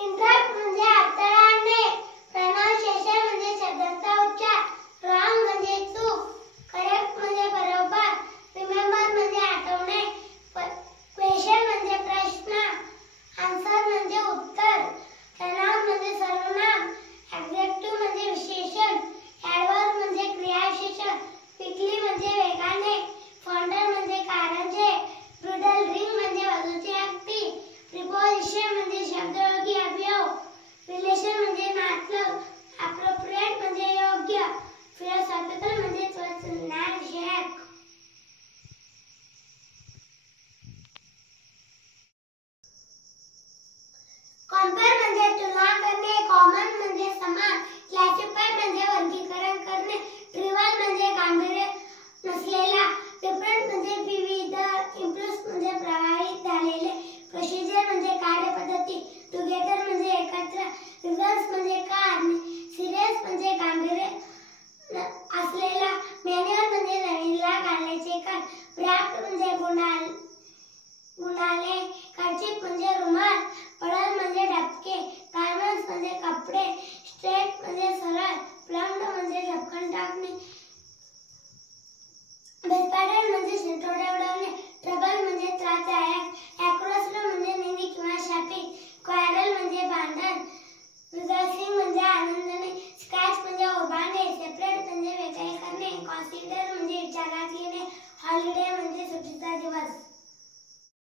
Interrupt म्हणजे अडथळा आणणे, प्रोनाउन्सिएशन म्हणजे शब्दांचा उच्चार, रॉंग म्हणजे चूक, करेक्ट म्हणजे बरोबर, रिमेंबर म्हणजे आठवणे, क्वेश्चन म्हणजे प्रश्न, आन्सर म्हणजे उत्तर, प्रनाउन म्हणजे सर्वनाम, ॲडजेक्टिव्ह म्हणजे विशेषण, ॲडवर्ब म्हणजे क्रियाविशेषण, क्विकली म्हणजे वेगाने, फाउंडर म्हणजे कारंजे, ब्रुडल रिंग म्हणजे बाजूची व्यक्ती, प्रिपोजिशन म्हणजे शब्दयोगी अवयव, रिलेशन म्हणजे नातलग, अप्रोप्रिएट म्हणजे योग्य, फिलॉसॉफिकल म्हणजे ज्ञानविषयक. कॉम्पेअर म्हणजे तुलना करणे, कॉमन म्हणजे समान, क्लासिफाय म्हणजे वर्गीकरण करणे, ट्रिव्हियल म्हणजे गांभीर्य नसलेला, डिफरंट म्हणजे विविध, इम्प्रूव्ह म्हणजे प्रभावित झालेले, प्रोसिजर म्हणजे कार्यपद्धती, टुगेदर म्हणजे एकत्र, रिव्हर्स म्हणजे कारण, सिरियस म्हणजे गांभीर्य असलेला, मॅन्युअल म्हणजे जमिनीला घालायचे काम, ड्राफ्ट म्हणजे गुंडाळे, कर्चिफ म्हणजे रुमाल, पडल म्हणजे डबके, गार्मेंट्स म्हणजे कपडे, स्ट्रेट म्हणजे सरळ, प्लम्ड